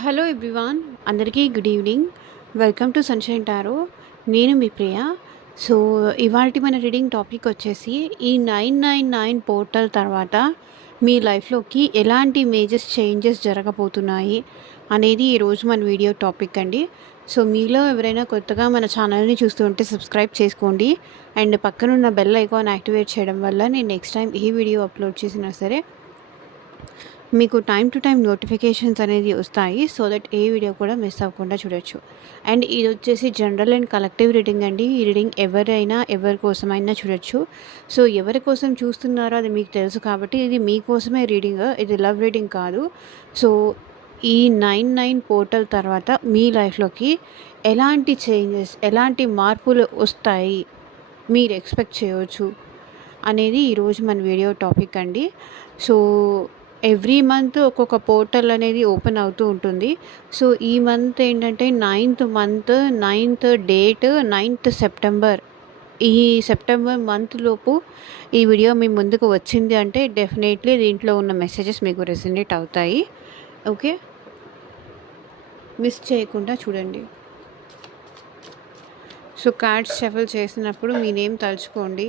Hello everyone, అందరికీ good evening. Welcome to sunshine tarot. నేను మీ ప్రియ. So, ఇవాల్టి మన రీడింగ్ టాపిక్ వచ్చేసి ఈ 999 పోర్టల్ తర్వాత మీ లైఫ్‌లోకి ఎలాంటి మేజర్ చేంజెస్ జరగబోతున్నాయి అనేది ఈరోజు మన వీడియో టాపిక్ అండి. సో, మీలో ఎవరైనా కొత్తగా మన ఛానల్‌ని చూస్తూ ఉంటే సబ్స్క్రైబ్ చేసుకోండి. అండ్ పక్కనున్న బెల్ ఐకాన్ యాక్టివేట్ చేయడం వల్ల నేను నెక్స్ట్ టైం ఏ వీడియో అప్లోడ్ చేసినా సరే మీకు టైమ్ టు టైమ్ నోటిఫికేషన్స్ అనేది వస్తాయి. సో దట్ ఏ వీడియో కూడా మిస్ అవ్వకుండా చూడొచ్చు. అండ్ ఇది వచ్చేసి జనరల్ అండ్ కలెక్టివ్ రీడింగ్ అండి. ఈ రీడింగ్ ఎవరైనా ఎవరి కోసమైనా చూడొచ్చు. సో ఎవరి కోసం చూస్తున్నారో అది మీకు తెలుసు కాబట్టి ఇది మీకోసమే రీడింగ్. ఇది లవ్ రీడింగ్ కాదు. సో ఈ 99 పోర్టల్ తర్వాత మీ లైఫ్లోకి ఎలాంటి చేంజెస్, ఎలాంటి మార్పులు వస్తాయి మీరు ఎక్స్పెక్ట్ చేయవచ్చు అనేది ఈరోజు మన వీడియో టాపిక్ అండి. సో ఎవ్రీ మంత్ ఒక్కొక్క పోర్టల్ అనేది ఓపెన్ అవుతూ ఉంటుంది. సో ఈ మంత్ ఏంటంటే నైన్త్ డేట్ 9th సెప్టెంబర్. ఈ సెప్టెంబర్ మంత్ లోపు ఈ వీడియో మీ ముందుకు వచ్చింది అంటే డెఫినెట్లీ దీంట్లో ఉన్న మెసేజెస్ మీకు రెసొనేట్ అవుతాయి. ఓకే, మిస్ చేయకుండా చూడండి. సో కార్డ్స్ షఫల్ చేసినప్పుడు మీ నేమ్ తలుచుకోండి.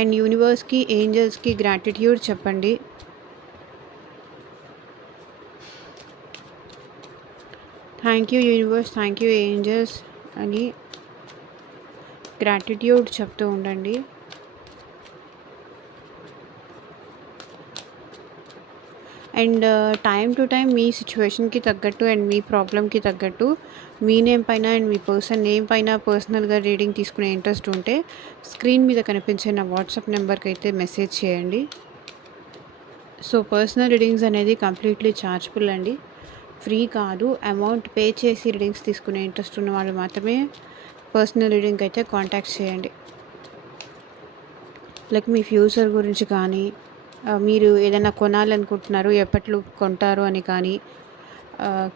అండ్ యూనివర్స్కి, ఏంజల్స్కి గ్రాటిట్యూడ్ చెప్పండి. Thank you universe, thank you angels అని గ్రాటిట్యూడ్ చెప్తూ ఉండండి. అండ్ టైం టు టైం మీ సిచ్యువేషన్కి తగ్గట్టు అండ్ మీ ప్రాబ్లమ్కి తగ్గట్టు మీ నేమ్ పైన అండ్ మీ పర్సన్ నేమ్ పైన పర్సనల్గా రీడింగ్ తీసుకునే ఇంట్రెస్ట్ ఉంటే స్క్రీన్ మీద కనిపించే నా వాట్సాప్ నెంబర్కి అయితే మెసేజ్ చేయండి. సో పర్సనల్ రీడింగ్స్ అనేది కంప్లీట్లీ ఛార్జబుల్ అండి, ఫ్రీ కాదు. అమౌంట్ పే చేసి రీడింగ్స్ తీసుకునే ఇంట్రెస్ట్ ఉన్న వాళ్ళు మాత్రమే పర్సనల్ రీడింగ్ అయితే కాంటాక్ట్ చేయండి. లైక్ మీ ఫ్యూచర్ గురించి కానీ, మీరు ఏదైనా కొనాలనుకుంటున్నారు, ఎప్పట్లో కొంటారు అని కానీ,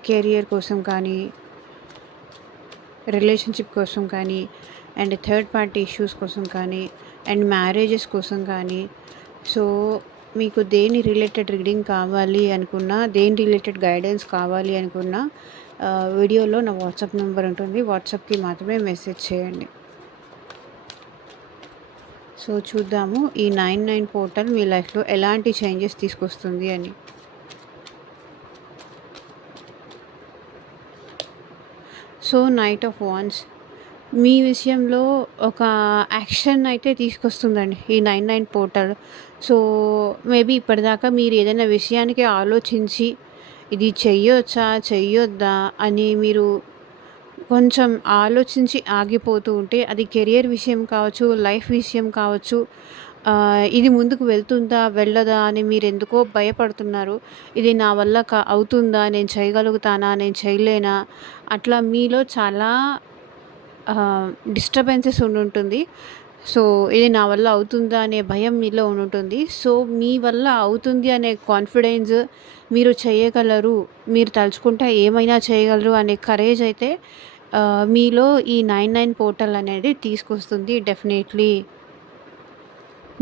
కెరియర్ కోసం కానీ, రిలేషన్షిప్ కోసం కానీ, అండ్ థర్డ్ పార్టీ ఇష్యూస్ కోసం కానీ, అండ్ మ్యారేజెస్ కోసం కానీ. సో మీకు దేని రిలేటెడ్ రీడింగ్ కావాలి అనుకున్నా, దేని రిలేటెడ్ గైడెన్స్ కావాలి అనుకున్నా వీడియోలో నా వాట్సాప్ నెంబర్ ఉంటుంది. వాట్సాప్కి మాత్రమే మెసేజ్ చేయండి. సో చూద్దాము ఈ 99 పోర్టల్ మీ లైఫ్లో ఎలాంటి చేంజెస్ తీసుకొస్తుంది అని. సో నైట్ ఆఫ్ వాన్స్ మీ విషయంలో ఒక యాక్షన్ అయితే తీసుకొస్తుందండి ఈ 99 పోర్టల్. సో మేబీ ఇప్పటిదాకా మీరు ఏదైనా విషయానికి ఆలోచించి ఇది చెయ్యొచ్చా చెయ్యొద్దా అని మీరు కొంచెం ఆలోచించి ఆగిపోతూ ఉంటే, అది కెరియర్ విషయం కావచ్చు, లైఫ్ విషయం కావచ్చు, ఇది ముందుకు వెళ్తుందా వెళ్ళదా అని మీరు ఎందుకో భయపడుతున్నారు. ఇది నా వల్ల అవుతుందా, నేను చేయగలుగుతానా, నేను చేయలేనా, అట్లా మీలో చాలా డిస్టర్బెన్సెస్ ఉండుంటుంది. సో ఇది నా వల్ల అవుతుందా అనే భయం మీలో ఉండుంటుంది. సో మీ వల్ల అవుతుంది అనే కాన్ఫిడెన్స్, మీరు చేయగలరు, మీరు తలుచుకుంటే ఏమైనా చేయగలరు అనే కరేజ్ అయితే మీలో ఈ 99 పోర్టల్ అనేది తీసుకొస్తుంది. డెఫినెట్లీ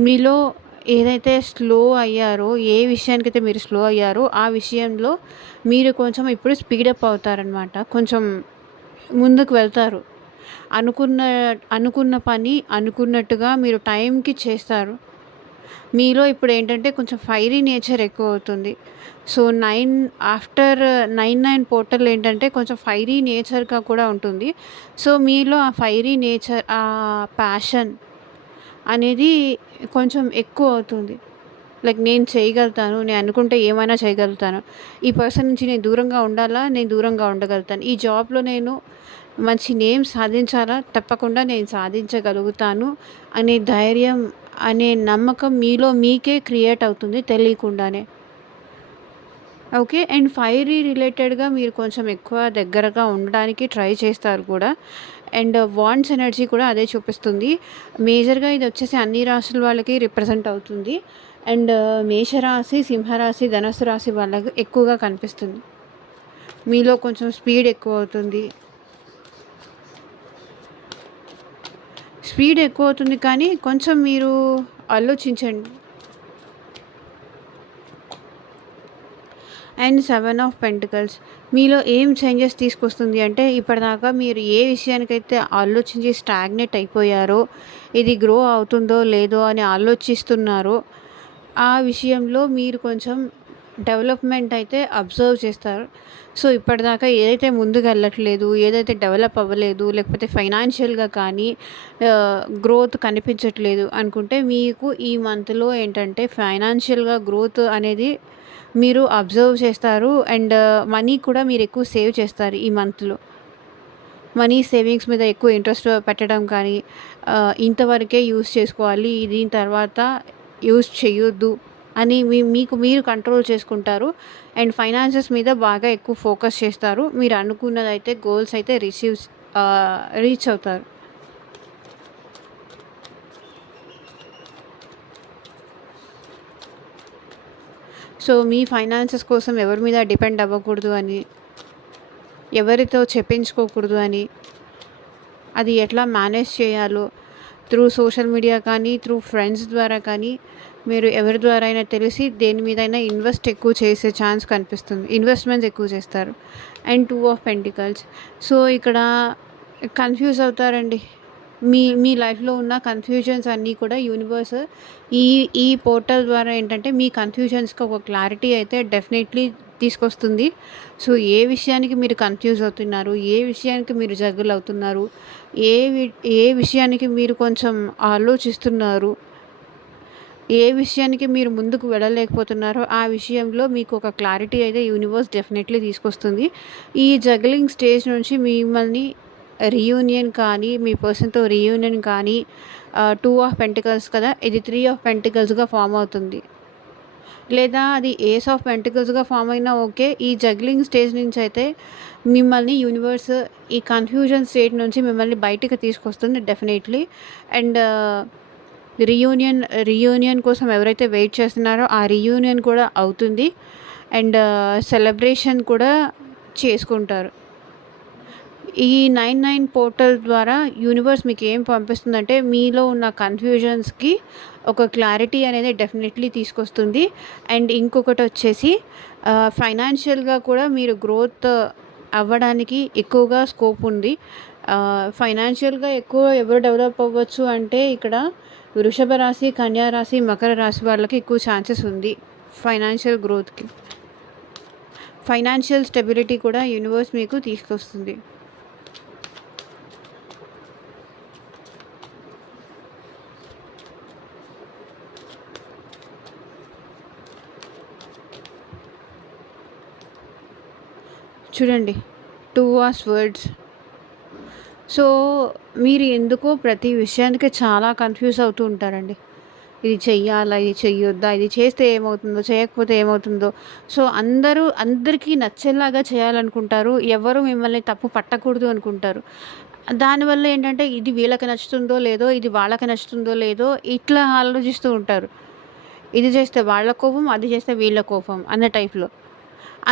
మీలో ఏదైతే స్లో అయ్యారో, ఏ విషయానికైతే మీరు స్లో అయ్యారో ఆ విషయంలో మీరు కొంచెం ఇప్పుడు స్పీడప్ అవుతారనమాట. కొంచెం ముందుకు వెళ్తారు. అనుకున్న పని అనుకున్నట్టుగా మీరు టైంకి చేస్తారు. మీలో ఇప్పుడు ఏంటంటే కొంచెం ఫైరీ నేచర్ ఎక్కువ అవుతుంది. సో ఆఫ్టర్ 99 పోర్టల్ ఏంటంటే కొంచెం ఫైరీ నేచర్గా కూడా ఉంటుంది. సో మీలో ఆ ఫైరీ నేచర్, ఆ ప్యాషన్ అనేది కొంచెం ఎక్కువ అవుతుంది. లైక్ నేను చేయగలుగుతాను, నేను అనుకుంటే ఏమైనా చేయగలుగుతాను, ఈ పర్సన్ నుంచి నేను దూరంగా ఉండాలా, నేను దూరంగా ఉండగలుగుతాను, ఈ జాబ్లో నేను మంచి నేమ్ సాధించాలా, తప్పకుండా నేను సాధించగలుగుతాను అనే ధైర్యం, అనే నమ్మకం మీలో మీకే క్రియేట్ అవుతుంది తెలియకుండానే. ఓకే, అండ్ ఫైరీ రిలేటెడ్గా మీరు కొంచెం ఎక్కువ దగ్గరగా ఉండడానికి ట్రై చేస్తారు కూడా. అండ్ వాండ్స్ ఎనర్జీ కూడా అదే చూపిస్తుంది. మేజర్గా ఇది వచ్చేసి అన్ని రాశుల వాళ్ళకి రిప్రజెంట్ అవుతుంది. అండ్ మేషరాశి, సింహరాశి, ధనుసు రాశి వాళ్ళకి ఎక్కువగా కనిపిస్తుంది. మీలో కొంచెం స్పీడ్ ఎక్కువ అవుతుంది. స్పీడ్ ఎక్కువ అవుతుంది, కానీ కొంచెం మీరు ఆలోచించండి. అండ్ 7 ఆఫ్ పెంటికల్స్ మీలో ఏం చేంజెస్ తీసుకొస్తుంది అంటే, ఇప్పటిదాకా మీరు ఏ విషయానికైతే ఆలోచించి స్టాగ్నేట్ అయిపోయారో, ఇది గ్రో అవుతుందో లేదో అని ఆలోచిస్తున్నారో, ఆ విషయంలో మీరు కొంచెం డెవలప్మెంట్ అయితే అబ్జర్వ్ చేస్తారు. సో ఇప్పటిదాకా ఏదైతే ముందుకు వెళ్ళట్లేదు, ఏదైతే డెవలప్ అవ్వలేదు, లేకపోతే ఫైనాన్షియల్గా కానీ గ్రోత్ కనిపించట్లేదు అనుకుంటే, మీకు ఈ మంత్లో ఏంటంటే ఫైనాన్షియల్గా గ్రోత్ అనేది మీరు అబ్జర్వ్ చేస్తారు. అండ్ మనీ కూడా మీరు ఎక్కువ సేవ్ చేస్తారు ఈ మంత్లో. మనీ సేవింగ్స్ మీద ఎక్కువ ఇంట్రెస్ట్ పెట్టడం కానీ, ఇంతవరకే యూస్ చేసుకోవాలి, దీని తర్వాత యూస్ చేయొద్దు అని మీకు మీరు కంట్రోల్ చేసుకుంటారు. అండ్ ఫైనాన్సెస్ మీద బాగా ఎక్కువ ఫోకస్ చేస్తారు. మీరు అనుకున్నదైతే గోల్స్ అయితే రీచ్ అవుతారు. సో మీ ఫైనాన్సెస్ కోసం ఎవరి మీద డిపెండ్ అవ్వకూడదు అని, ఎవరితో చెప్పించుకోకూడదు అని, అది ఎట్లా మేనేజ్ చేయాలో త్రూ సోషల్ మీడియా కానీ, త్రూ ఫ్రెండ్స్ ద్వారా కానీ, మీరు ఎవరి ద్వారా అయినా తెలిసి దేని మీదైనా ఇన్వెస్ట్ ఎక్కువ చేసే ఛాన్స్ కనిపిస్తుంది. ఇన్వెస్ట్మెంట్స్ ఎక్కువ చేస్తారు. And 2 of pentacles. సో ఇక్కడ కన్ఫ్యూజ్ అవుతారండి. మీ లైఫ్లో ఉన్న కన్ఫ్యూజన్స్ అన్నీ కూడా యూనివర్స్ ఈ ఈ పోర్టల్ ద్వారా ఏంటంటే మీ కన్ఫ్యూజన్స్కి ఒక క్లారిటీ అయితే డెఫినెట్లీ తీసుకొస్తుంది. సో ఏ విషయానికి మీరు కన్ఫ్యూజ్ అవుతున్నారు, ఏ విషయానికి మీరు జగ్గులు అవుతున్నారు, ఏ విషయానికి మీరు కొంచెం ఆలోచిస్తున్నారు, ఏ విషయానికి మీరు ముందుకు వెళ్ళలేకపోతున్నారో ఆ విషయంలో మీకు ఒక క్లారిటీ అయితే యూనివర్స్ డెఫినెట్లీ తీసుకొస్తుంది. ఈ జగ్లింగ్ స్టేజ్ నుంచి మిమ్మల్ని రీయూనియన్ కానీ, మీ పర్సన్తో రీయూనియన్ కానీ, 2 ఆఫ్ పెంటికల్స్ కదా, ఇది 3 ఆఫ్ పెంటికల్స్గా ఫామ్ అవుతుంది. లేదా అది ఏస్ ఆఫ్ పెంటికల్స్గా ఫామ్ అయినా ఓకే. ఈ జగ్లింగ్ స్టేజ్ నుంచి అయితే మిమ్మల్ని యూనివర్స్ ఈ కన్ఫ్యూజన్ స్టేట్ నుంచి మిమ్మల్ని బయటికి తీసుకొస్తుంది డెఫినెట్లీ. అండ్ రీయూనియన్ కోసం ఎవరైతే వెయిట్ చేస్తున్నారో ఆ రీయూనియన్ కూడా అవుతుంది. అండ్ సెలబ్రేషన్ కూడా చేసుకుంటారు. ఈ 9/9 పోర్టల్ ద్వారా యూనివర్స్ మీకు ఏం పంపిస్తుందంటే, మీలో ఉన్న కన్ఫ్యూజన్స్కి ఒక క్లారిటీ అనేది డెఫినెట్లీ తీసుకొస్తుంది. అండ్ ఇంకొకటి వచ్చేసి ఫైనాన్షియల్గా కూడా మీరు గ్రోత్ అవ్వడానికి ఎక్కువగా స్కోప్ ఉంది. ఫైనాన్షియల్గా ఎక్కువ ఎవరు డెవలప్ అవ్వచ్చు అంటే, ఇక్కడ వృషభ రాశి, కన్యా రాశి, మకర రాశి వాళ్ళకి ఎక్కువ ఛాన్సెస్ ఉంది ఫైనాన్షియల్ గ్రోత్కి. ఫైనాన్షియల్ స్టెబిలిటీ కూడా యూనివర్స్ మీకు తీసుకొస్తుంది. చూడండి, 2 ఆఫ్ వర్డ్స్. సో మీరు ఎందుకో ప్రతి విషయానికి చాలా కన్ఫ్యూజ్ అవుతూ ఉంటారండి. ఇది చెయ్యాలా, ఇది చెయ్యొద్దా, ఇది చేస్తే ఏమవుతుందో, చేయకపోతే ఏమవుతుందో. సో అందరికీ నచ్చేలాగా చేయాలనుకుంటారు. ఎవరు మిమ్మల్ని తప్పు పట్టకూడదు అనుకుంటారు. దానివల్ల ఏంటంటే, ఇది వీళ్ళకి నచ్చుతుందో లేదో, ఇది వాళ్ళకి నచ్చుతుందో లేదో, ఇట్లా ఆలోచిస్తూ ఉంటారు. ఇది చేస్తే వాళ్ళ కోపం, అది చేస్తే వీళ్ళ కోపం అన్న టైప్లో.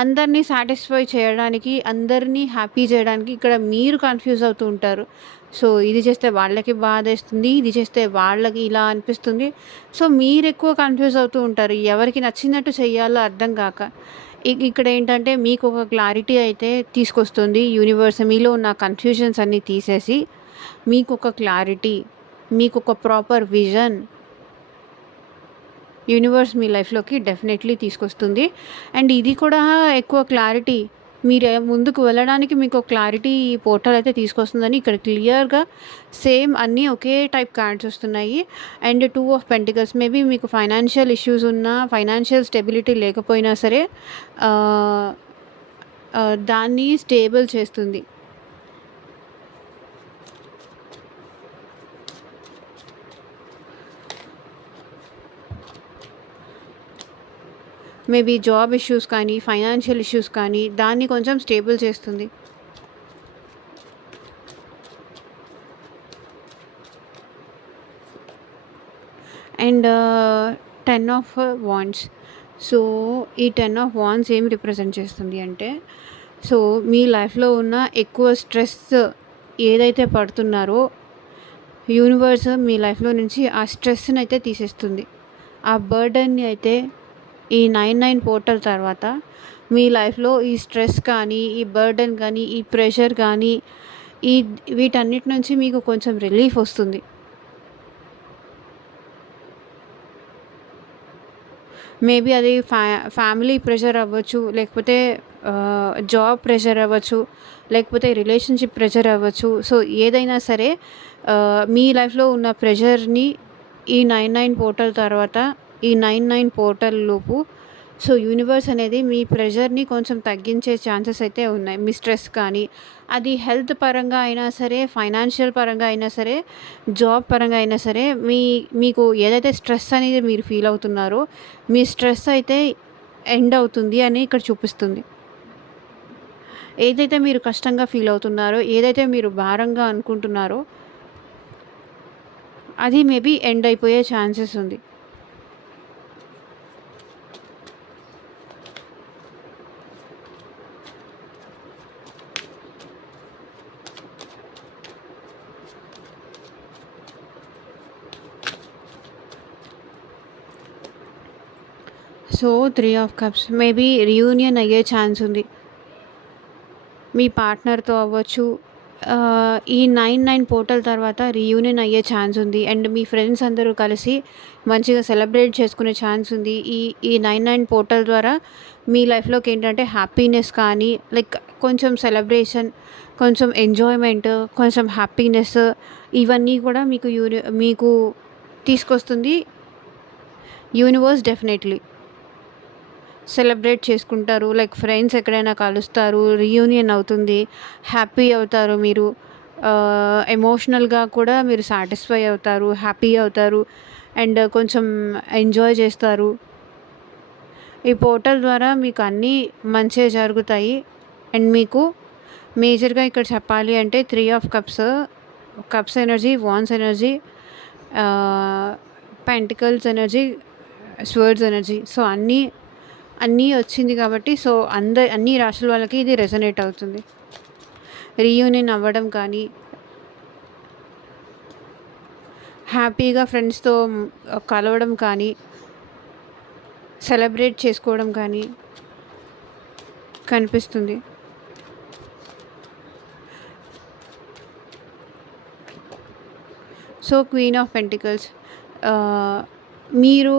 అందరినీ సాటిస్ఫై చేయడానికి, అందరినీ హ్యాపీ చేయడానికి ఇక్కడ మీరు కన్ఫ్యూజ్ అవుతూ ఉంటారు. సో ఇది చేస్తే వాళ్ళకి బాధేస్తుంది, ఇది చేస్తే వాళ్ళకి ఇలా అనిపిస్తుంది. సో మీరు ఎక్కువ కన్ఫ్యూజ్ అవుతూ ఉంటారు, ఎవరికి నచ్చినట్టు చెయ్యాలో అర్థం కాక. ఇక్కడ ఏంటంటే మీకు ఒక క్లారిటీ అయితే తీసుకొస్తుంది యూనివర్స్. మీలో ఉన్న కన్ఫ్యూజన్స్ అన్నీ తీసేసి మీకు ఒక క్లారిటీ, మీకు ఒక ప్రాపర్ విజన్ యూనివర్స్ మీ లైఫ్లోకి డెఫినెట్లీ తీసుకొస్తుంది. అండ్ ఇది కూడా ఎక్కువ క్లారిటీ, మీరు ముందుకు వెళ్ళడానికి మీకు క్లారిటీ ఈ పోర్టల్ అయితే తీసుకొస్తుందని ఇక్కడ క్లియర్గా సేమ్ అన్నీ ఒకే టైప్ కార్డ్స్ వస్తున్నాయి. అండ్ 2 ఆఫ్ పెంటికల్స్, మేబీ మీకు ఫైనాన్షియల్ ఇష్యూస్ ఉన్నా, ఫైనాన్షియల్ స్టెబిలిటీ లేకపోయినా సరే దాన్ని స్టేబుల్ చేస్తుంది. మేబీ జాబ్ ఇష్యూస్ కానీ, ఫైనాన్షియల్ ఇష్యూస్ కానీ దాన్ని కొంచెం స్టేబుల్ చేస్తుంది. And 10 of wands. సో ఈ 10 ఆఫ్ వాండ్స్ ఏం రిప్రజెంట్ చేస్తుంది అంటే, సో మీ లైఫ్లో ఉన్న ఎక్కువ స్ట్రెస్ ఏదైతే పడుతున్నారో యూనివర్స్ మీ లైఫ్లో నుంచి ఆ స్ట్రెస్ని అయితే తీసేస్తుంది. ఆ బర్డెన్ని అయితే ఈ 9 పోర్టల్ తర్వాత మీ లైఫ్లో ఈ స్ట్రెస్ కానీ, ఈ బర్డెన్ కానీ, ఈ ప్రెషర్ కానీ, ఈ వీటన్నిటి నుంచి మీకు కొంచెం రిలీఫ్ వస్తుంది. మేబీ అది ఫ్యామిలీ ప్రెషర్ అవ్వచ్చు, లేకపోతే జాబ్ ప్రెషర్ అవ్వచ్చు, లేకపోతే రిలేషన్షిప్ ప్రెషర్ అవ్వచ్చు. సో ఏదైనా సరే మీ లైఫ్లో ఉన్న ప్రెషర్ని ఈ 99 పోర్టల్ తర్వాత, ఈ 99 పోర్టల్ లోపు సో యూనివర్స్ అనేది మీ ప్రెషర్ని కొంచెం తగ్గించే ఛాన్సెస్ అయితే ఉన్నాయి. మీ స్ట్రెస్ కానీ, అది హెల్త్ పరంగా అయినా సరే, ఫైనాన్షియల్ పరంగా అయినా సరే, జాబ్ పరంగా అయినా సరే, మీకు ఏదైతే స్ట్రెస్ అనేది మీరు ఫీల్ అవుతున్నారో, మీ స్ట్రెస్ అయితే ఎండ్ అవుతుంది అని ఇక్కడ చూపిస్తుంది. ఏదైతే మీరు కష్టంగా ఫీల్ అవుతున్నారో, ఏదైతే మీరు భారంగా అనుకుంటున్నారో, అది మేబీ ఎండ్ అయిపోయే ఛాన్సెస్ ఉంది. So 3 of cups maybe reunion అయ్యే ఛాన్స్ ఉంది. మీ పార్ట్నర్తో అవ్వచ్చు. ఈ 99 పోర్టల్ తర్వాత రీయూనియన్ అయ్యే ఛాన్స్ ఉంది. అండ్ మీ ఫ్రెండ్స్ అందరూ కలిసి మంచిగా సెలబ్రేట్ చేసుకునే ఛాన్స్ ఉంది. ఈ 99 పోర్టల్ ద్వారా మీ లైఫ్లోకి ఏంటంటే హ్యాపీనెస్ కానీ, లైక్ కొంచెం సెలబ్రేషన్, కొంచెం ఎంజాయ్మెంట్, కొంచెం హ్యాపీనెస్, ఇవన్నీ కూడా మీకు తీసుకొస్తుంది యూనివర్స్. డెఫినెట్లీ సెలబ్రేట్ చేసుకుంటారు. లైక్ ఫ్రెండ్స్ ఎక్కడైనా కలుస్తారు, రీయూనియన్ అవుతుంది, హ్యాపీ అవుతారు మీరు. ఎమోషనల్గా కూడా మీరు సాటిస్ఫై అవుతారు, హ్యాపీ అవుతారు, అండ్ కొంచెం ఎంజాయ్ చేస్తారు. ఈ పోర్టల్ ద్వారా మీకు అన్నీ మంచే జరుగుతాయి. అండ్ మీకు మేజర్గా ఇక్కడ చెప్పాలి అంటే 3 of cups energy, wands energy, pentacles energy, swords energy. So అన్నీ వచ్చింది కాబట్టి సో అన్ని రాశుల వాళ్ళకి ఇది రెజొనేట్ అవుతుంది. రీయూనియన్ అవ్వడం కానీ, హ్యాపీగా ఫ్రెండ్స్తో కలవడం కానీ, సెలబ్రేట్ చేసుకోవడం కానీ కనిపిస్తుంది. సో క్వీన్ ఆఫ్ పెంటికల్స్, మీరు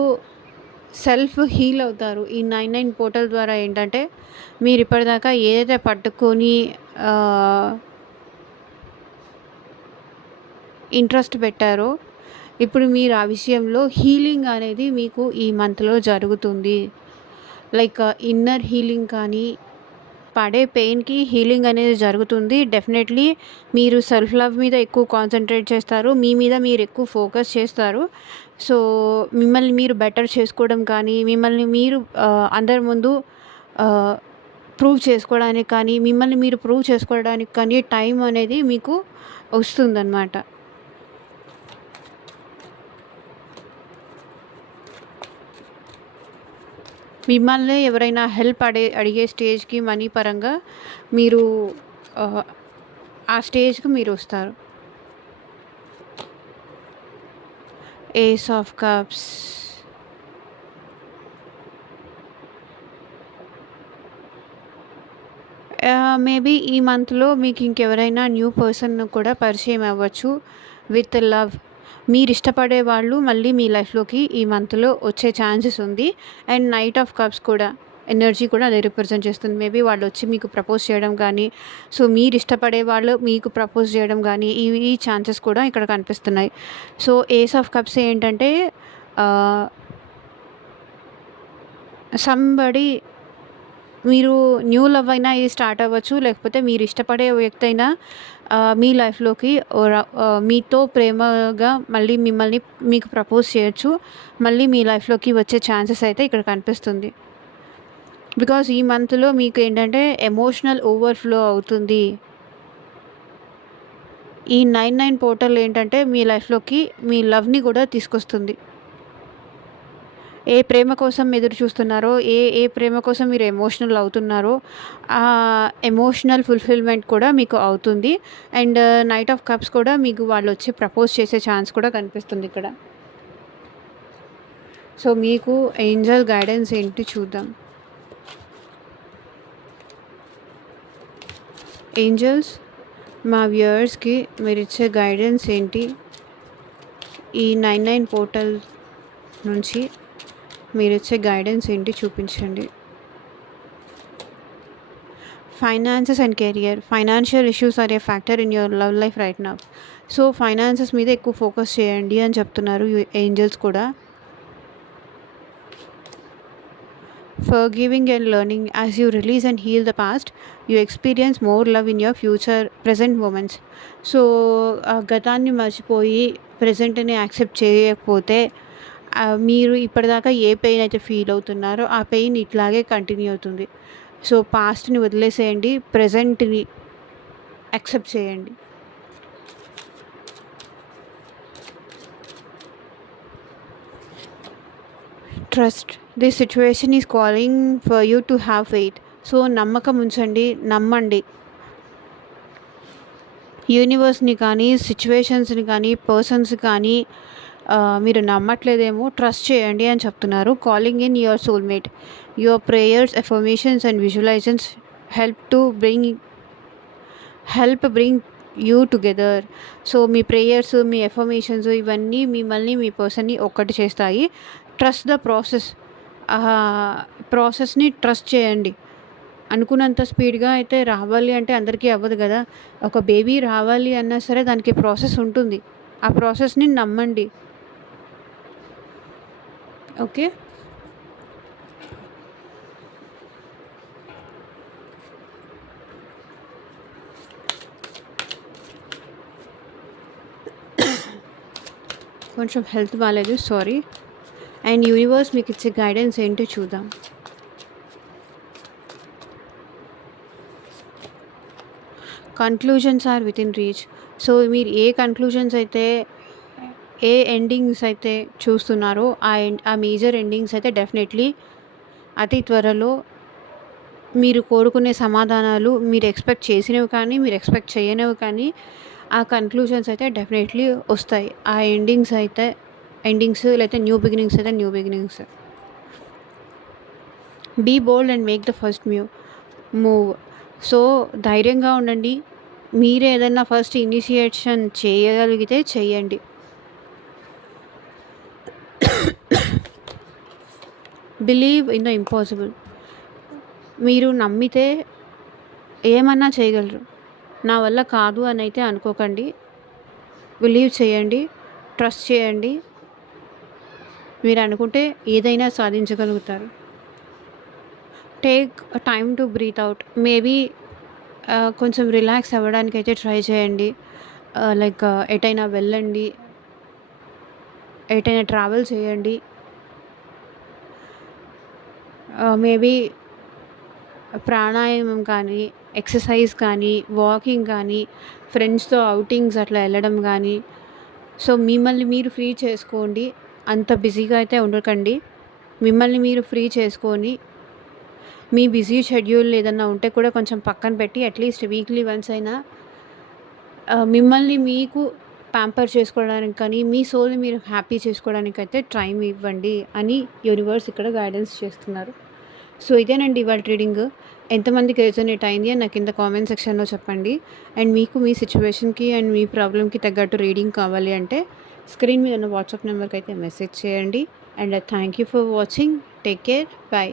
సెల్ఫ్ హీల్ అవుతారు. ఈ 99 పోర్టల్ ద్వారా ఏంటంటే మీరు ఇప్పటిదాకా ఏదైతే పట్టుకొని ఇంట్రెస్ట్ పెట్టారో, ఇప్పుడు మీరు ఆ విషయంలో హీలింగ్ అనేది మీకు ఈ మంత్లో జరుగుతుంది. లైక్ ఇన్నర్ హీలింగ్ కానీ, పడే పెయిన్కి హీలింగ్ అనేది జరుగుతుంది. డెఫినెట్లీ మీరు సెల్ఫ్ లవ్ మీద ఎక్కువ కాన్సన్ట్రేట్ చేస్తారు, మీ మీద మీరు ఎక్కువ ఫోకస్ చేస్తారు. సో మిమ్మల్ని మీరు బెటర్ చేసుకోవడం కానీ, మిమ్మల్ని మీరు అందరి ముందు ప్రూవ్ చేసుకోవడానికి కానీ, మిమ్మల్ని మీరు ప్రూవ్ చేసుకోవడానికి కానీ టైం అనేది మీకు వస్తుందన్నమాట. మిమ్మల్ని ఎవరైనా హెల్ప్ అడిగే స్టేజ్కి మనీ పరంగా మీరు ఆ స్టేజ్కి మీరు వస్తారు. ఏస్ ఆఫ్ కప్స్, మేబీ ఈ మంత్లో మీకు ఇంకెవరైనా న్యూ పర్సన్ కూడా పరిచయం అవ్వచ్చు విత్ లవ్. మీరు ఇష్టపడే వాళ్ళు మళ్ళీ మీ లైఫ్లోకి ఈ మంత్లో వచ్చే ఛాన్సెస్ ఉంది. అండ్ నైట్ ఆఫ్ కప్స్ కూడా ఎనర్జీ కూడా అదే రిప్రజెంట్ చేస్తుంది. మేబీ వాళ్ళు వచ్చి మీకు ప్రపోజ్ చేయడం కానీ, సో మీరు ఇష్టపడే వాళ్ళు మీకు ప్రపోజ్ చేయడం కానీ, ఈ ఛాన్సెస్ కూడా ఇక్కడ కనిపిస్తున్నాయి. సో ఏస్ ఆఫ్ కప్స్ ఏంటంటే సంబడి, మీరు న్యూ లవ్ అయినా ఇది స్టార్ట్ అవ్వచ్చు, లేకపోతే మీరు ఇష్టపడే వ్యక్తి అయినా మీ లైఫ్లోకి మీతో ప్రేమగా మళ్ళీ మీకు ప్రపోజ్ చేయొచ్చు, మళ్ళీ మీ లైఫ్లోకి వచ్చే ఛాన్సెస్ అయితే ఇక్కడ కనిపిస్తుంది. బికాజ్ ఈ మంత్లో మీకు ఏంటంటే ఎమోషనల్ ఓవర్ఫ్లో అవుతుంది. ఈ 99 పోర్టల్ ఏంటంటే మీ లైఫ్లోకి మీ లవ్ని కూడా తీసుకొస్తుంది. ఏ ప్రేమ కోసం ఎదురు చూస్తున్నారో, ఏ ఏ ప్రేమ కోసం మీరు ఎమోషనల్ అవుతున్నారో, ఆ ఎమోషనల్ ఫుల్ఫిల్మెంట్ కూడా మీకు అవుతుంది. అండ్ నైట్ ఆఫ్ కప్స్ కూడా మీకు వాళ్ళు వచ్చి ప్రపోజ్ చేసే ఛాన్స్ కూడా కనిపిస్తుంది ఇక్కడ. సో మీకు ఏంజల్ గైడెన్స్ ఏంటి చూద్దాం. ఏంజల్స్, మా వ్యూయర్స్కి మీరు ఇచ్చే గైడెన్స్ ఏంటి? ఈ 99 పోర్టల్ నుంచి మీరు ఇచ్చే గైడెన్స్ ఏంటి చూపించండి. Finances and career. Financial issues are a factor in your love life right now. So finances మీద ఎక్కువ ఫోకస్ చేయండి అని చెప్తున్నారు ఏంజల్స్ కూడా. Forgiving and learning. As you release and heal the past, you experience more love in your future present moments. So గతాన్ని మర్చిపోయి ప్రజెంట్ని accept చేయకపోతే మీరు ఇప్పటిదాకా ఏ పెయిన్ అయితే ఫీల్ అవుతున్నారో ఆ పెయిన్ ఇట్లాగే కంటిన్యూ అవుతుంది. సో పాస్ట్ని వదిలేసేయండి, ప్రజెంట్ని యాక్సెప్ట్ చేయండి. Trust. This situation is calling for you to have faith. So నమ్మకం ఉంచండి, నమ్మండి. యూనివర్స్ని కానీ, సిచ్యువేషన్స్ని కానీ, పర్సన్స్ కానీ మీరు నమ్మట్లేదేమో, ట్రస్ట్ చేయండి అని చెప్తున్నారు. Calling in your soulmate. Your prayers, affirmations and visualisations help bring you together. So మీ ప్రేయర్స్, మీ ఎఫర్మేషన్స్ ఇవన్నీ మిమ్మల్ని, మీ పర్సన్ని ఒక్కటి చేస్తాయి. ట్రస్ట్ ద ప్రాసెస్ని ట్రస్ట్ చేయండి. అనుకున్నంత స్పీడ్గా అయితే రావాలి అంటే అందరికీ అవ్వదు కదా. ఒక బేబీ రావాలి అన్నా సరే దానికి ప్రాసెస్ ఉంటుంది. ఆ ప్రాసెస్ని నమ్మండి. ఓకే. కొంచెం హెల్త్ బాగాలేదు, సారీ. అండ్ యూనివర్స్ మీకు ఇచ్చే గైడెన్స్ ఏంటో చూద్దాం. Conclusions are within reach. So మీరు ఏ కన్క్లూజన్స్ అయితే, ఏ ఎండింగ్స్ అయితే చూస్తున్నారో ఆ మేజర్ ఎండింగ్స్ అయితే డెఫినెట్లీ అతి త్వరలో మీరు కోరుకునే సమాధానాలు, మీరు ఎక్స్పెక్ట్ చేసినవి కానీ, మీరు ఎక్స్పెక్ట్ చేయనివి కానీ, ఆ కన్క్లూజన్స్ అయితే డెఫినెట్లీ వస్తాయి. ఆ ఎండింగ్స్ లేకపోతే న్యూ బిగినింగ్స్ అయితే new beginnings. Be bold and make the first move. So ధైర్యంగా ఉండండి. మీరే ఏదైనా ఫస్ట్ ఇనిషియేషన్ చేయగలిగితే చేయండి. Believe in the impossible. మీరు నమ్మితే ఏమన్నా చేయగలరు. నా వల్ల కాదు అని అయితే అనుకోకండి. బిలీవ్ చేయండి, ట్రస్ట్ చేయండి. మీరు అనుకుంటే ఏదైనా సాధించగలుగుతారు. Take time to breathe out. Maybe కొంచెం రిలాక్స్ అవ్వడానికి అయితే ట్రై చేయండి. లైక్ ఎటైనా వెళ్ళండి, ఎటైనా ట్రావెల్ చేయండి. మేబీ ప్రాణాయామం కానీ, ఎక్సర్సైజ్ కానీ, వాకింగ్ కానీ, ఫ్రెండ్స్తో అవుటింగ్స్ అట్లా వెళ్ళడం కానీ. సో మిమ్మల్ని మీరు ఫ్రీ చేసుకోండి. అంత బిజీగా అయితే ఉండకండి. మిమ్మల్ని మీరు ఫ్రీ చేసుకొని, మీ బిజీ షెడ్యూల్ ఏదన్నా ఉంటే కూడా కొంచెం పక్కన పెట్టి అట్లీస్ట్ వీక్లీ వన్స్ అయినా మిమ్మల్ని మీకు ప్యాంపర్ చేసుకోవడానికి కానీ, మీ సోల్ని మీరు హ్యాపీ చేసుకోవడానికి అయితే టైం ఇవ్వండి అని యూనివర్స్ ఇక్కడ గైడెన్స్ చేస్తున్నారు. సో ఇదేనండి ఇవాళ రీడింగ్. ఎంతమందికి రెజొనేట్ అయింది అని నాకు కింద కామెంట్ సెక్షన్లో చెప్పండి. అండ్ మీకు మీ సిచ్యువేషన్కి అండ్ మీ ప్రాబ్లమ్కి తగ్గట్టు రీడింగ్ కావాలి అంటే స్క్రీన్ మీద ఉన్న వాట్సాప్ నెంబర్కి అయితే మెసేజ్ చేయండి. And thank you for watching. Take care. By.